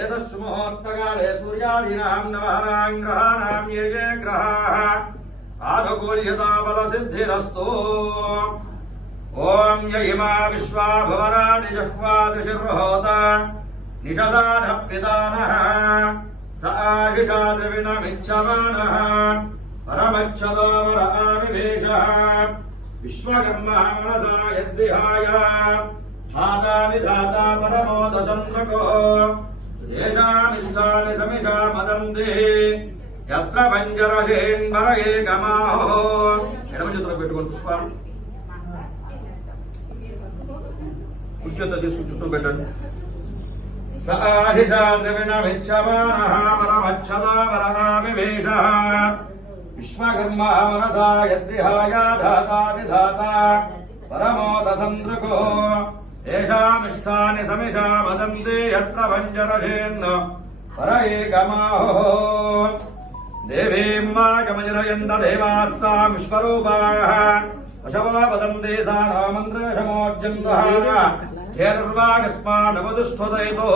एतस्मुहूर्तकाले सूर्यादीनां नवहरां ग्रहाणां ये ये ग्रहाः आनुकूल्यता बलसिद्धिरस्तु। ओम य इमा विश्वा भवनानि जह्वादृशिर्होत निषदानः पितानः स आशिषा द्रविणमिच्छमानः परमच्छदो वरानिवेशः विश्वकर्मा मनसा यद्विहाय धाता विधाता परमो दशन्नको येषामिष्टानि समिषा मदन्ति यत्र पंजरशेन्वर एकमाहो ఎడమ చేతిలో పెట్టుకొని పుష్పాలు ఉచ్యత తీసుకు చుట్టూ పెట్టండి స ఆదిశాద్రవిణమిచ్చమానః పరమచ్చదా వరహామివేషః విశ్వకర్మా మనసా యద్విహాయ ధాతా విధాతా పరమో దశంద్రకో ఏషామిష్టాని సమిషా వదంతి యత్ర పంజరశేన్ వర ఏకమాహో देवीं वाचमजनयन्त देवास्तां विश्वरूपाः वशवो वदन्ति सा नो मन्त्रविषमोज्जन्तः धेनुर्वागस्मानवदुष्ठुदयितुः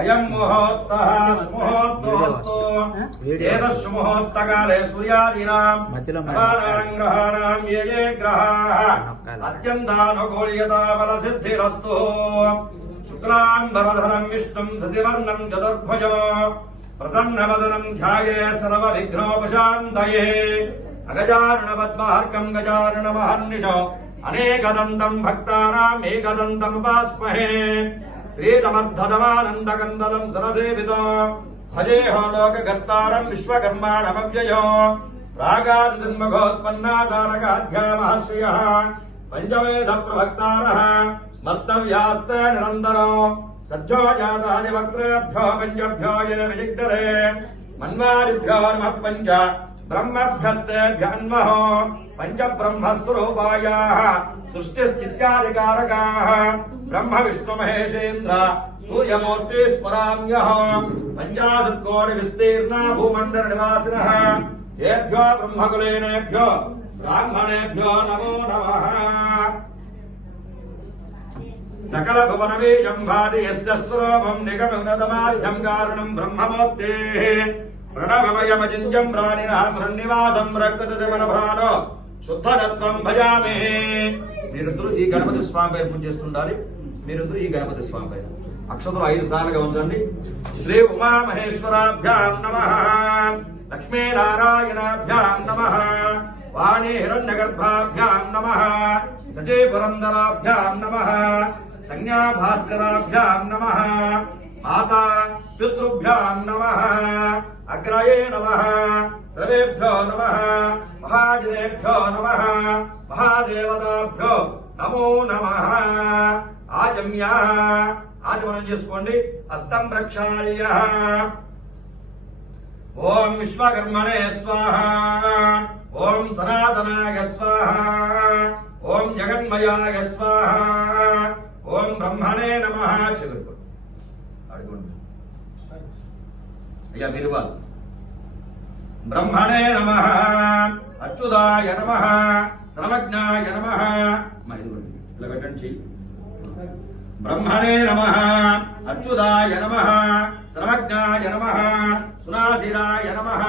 अयं मुहूर्तः सुमुहूर्तोऽस्तु एतस्मुहूर्तकाले सूर्यादीनां नवानां ग्रहाणां ये ये ग्रहाः अत्यन्तानुकूल्यता बलसिद्धिरस्तु। शुक्लाम्बरधरं विष्णुं शशिवर्णं चतुर्भुजो प्रसन्नवदनं ध्याये सर्वविघ्नोपशान्तये अगजाननपद्मार्कं गजाननमहर्निशो अनेकदन्तं भक्तानाम् एकदन्तम् उपास्महे श्रीतमद्धतमानन्दकन्दलं सरसेवितो भजेहो लोककर्तारं विश्वकर्माणमव्ययो प्रागादिन्मुखोत्पन्नादानकाध्यामहर्षयः पञ्चवेदप्रभक्तारः स्मर्तव्यास्ते निरन्तरो सज्जो जातानि वक्रेभ्यो पञ्चभ्यो येन विजिग्धरे मन्वादिभ्यो नमः पञ्च ब्रह्मभ्यस्तेभ्यन्वहो पञ्च ब्रह्मस्वरूपायाः सृष्टिस्थित्यादिकारकाः ब्रह्म विष्णु महेशेन्द्र सूर्यमूर्ति स्मराम्यः पञ्चाशत्कोटि विस्तीर्णा भूमण्डल निवासिनः येभ्यो ब्रह्मकुलेनेभ्यो ब्राह्मणेभ्यो नमो नमः। सकल भुवनबीजं भाति यस्य स्वरूपं निगमोन्नतमाध्यं कारणं ब्रह्ममूर्तेः प्रणवमयमचिन्त्यं प्राणिनः मृन्निवासं प्रकृतिमनभानो शुद्धतत्त्वं भजामि। మీరందరూ ఈ గణపతి స్వామి పేరు పూజ చేస్తుండాలి। మీరందరూ ఈ గణపతి స్వామి పేరు అక్షతలు 5 సార్లుగా ఉంచండి। శ్రీ ఉమామహేశ్వరాభ్యాం నమః, లక్ష్మీనారాయణాభ్యాం నమః, వాణీ హిరణ్యగర్భాభ్యాం నమః, సచే పురందరాభ్యాం నమః, సంజ్ఞా భాస్కరాభ్యాం నమః, మాతా పితృభ్యాం నమః, అగ్రయే నమః, సర్వేభ్యో నమః, మహాజనేభ్యో నమః, మహాదేవతాభ్యో నమో నమః। ఆచమ్య ఆచమనం చేసుకోండి। హస్తం ప్రక్షాళ్య ఓం విశ్వకర్మణే స్వాహ, ఓం సనాతనాయ స్వాహ, ఓం జగన్మయాయ స్వాహ, ఓం బ్రహ్మణే నమః। చెగురు అడుగుండి అయ్యా తిరువాల్ బ్రహ్మణే నమః, అచ్యుతాయ నమః, సర్వజ్ఞాయ నమః। ఇదిగోండి ఇలా పెట్టండి చెయ్యి। బ్రహ్మణే నమః, అచ్యుతాయ నమః, సర్వజ్ఞాయ నమః, సునాసిరాయ నమః,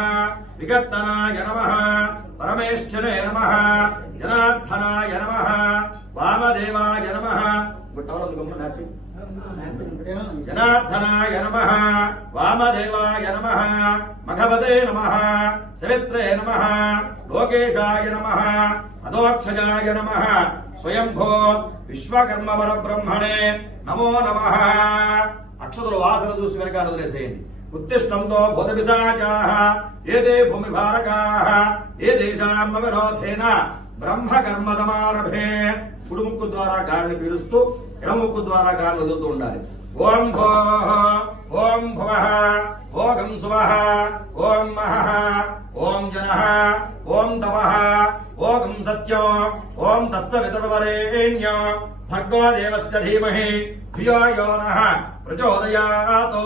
వికర్తనాయ నమః, పరమేశ్వరే నమః, జనార్దనాయ నమః, వామదేవాయ నమః, జనార్దనాయ నమః, వామదేవాయ నమః, మఘవతే నమః, సవిత్రే నమః, లోకేశాయ నమః, అదోక్షజాయ నమః, స్వయంభో విశ్వకర్మ పరబ్రహ్మణే నమో నమః। అక్షతుల వాసన చూసి వెనకాల వదిలేసేయండి। ఉత్తిష్టంతో భూతపిశాచాః ఏతే భూమిభారకాః ఏ దేశాం విరోధేన బ్రహ్మకర్మ సమారభే। కుడి ముక్కు ద్వారా గాలిని పీలుస్తూ ఎడమ ముక్కు ద్వారా గాలిని వదులుతూ ఉండాలి। ఓం భోః, ఓం భువః, ఓం సువః, ఓం మహః, ఓం జనః, ఓం తపః, ఓం సత్యం, ఓం తత్సవితుర్వరేణ్యం భర్గో దేవస్య ధీమహి ధియో యో నః ప్రచోదయాత్।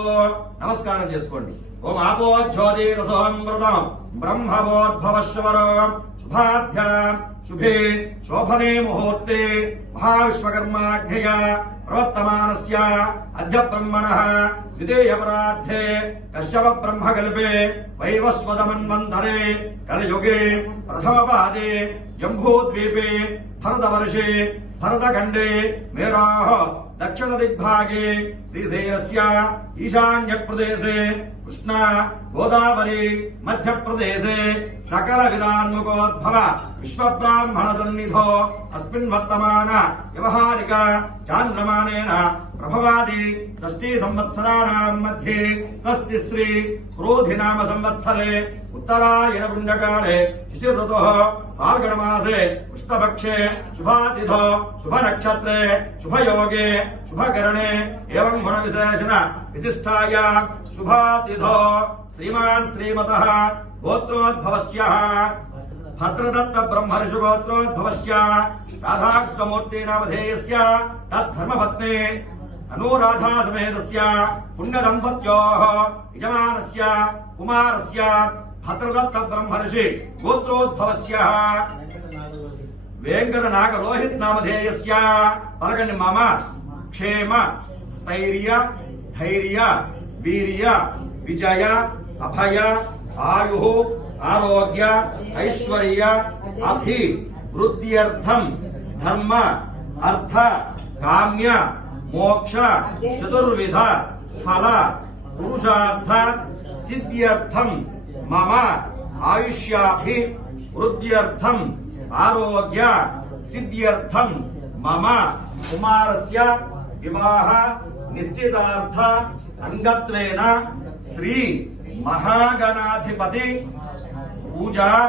నమస్కారం చేసుకోండి। ఓం ఆపోజ్యోతిరసోమృతం బ్రహ్మవోద్భవశ్వరం శుభాభ్యాం शुभे शोभने मुहूर्ते महाविश्वकर्माढ्यया प्रवर्तमानस्य अद्य ब्रह्मणः द्वितीयपरार्धे कश्यप ब्रह्मकल्पे वैवस्वतमन्वन्तरे कलियुगे प्रथमपादे जम्बूद्वीपे भरतवर्षे भरतखण्डे मेराः दक्षिणदिग्भागे श्रीशैलस्य ईशान्यप्रदेशे कृष्णा गोदावरी मध्यप्रदेशे सकलविदान्मुखोद्भव विश्वब्राह्मणसन्निधो अस्मिन् वर्तमान व्यवहारिक चान्द्रमानेन प्रभवादि षष्ठी संवत्सराणां मध्ये स्वस्तिश्री क्रोधिनाम संवत्सरे उत्तरायण पुण्यकाले शिशिर ऋतुः फाल्गुणमासे कृष्णपक्षे शुभातिथो शुभनक्षत्रे शुभयोगे शुभकरणे एवं गुणविशेषण विशिष्टाय शुभातिथो श्रीमान् श्रीमतः गोत्रोद्भवस्यः भद्रदत्त ब्रह्मर्षि गोत्रोद्भवस्य राधाकृष्णमूर्ति नामधेयस्य तद्धर्मपत्नी अनुराधा समेतस्य पुण्यदम्पत्योः यजमानस्य कुमारस्य भद्रदत्त ब्रह्मर्षि गोत्रोद्भवस्य वेंकटनागरोहित नामधेयस्य परगणि मम क्षेम स्थैर्य धैर्य वीर्य विजय अभय आयु आरोग्य ऐश्वर्य अभिवृद्ध्यर्थम धर्म अर्थ काम्य मोक्ष चतुर्विध फल पुरुषार्थ सिद्ध्यर्थम मम आयुष्याभिवृद्ध्यर्थम आरोग्य सिद्ध्यर्थम मम कुमारस्य विवाह निश्चितार्थ अंगत्वेन श्री महागणाधिपति पूजां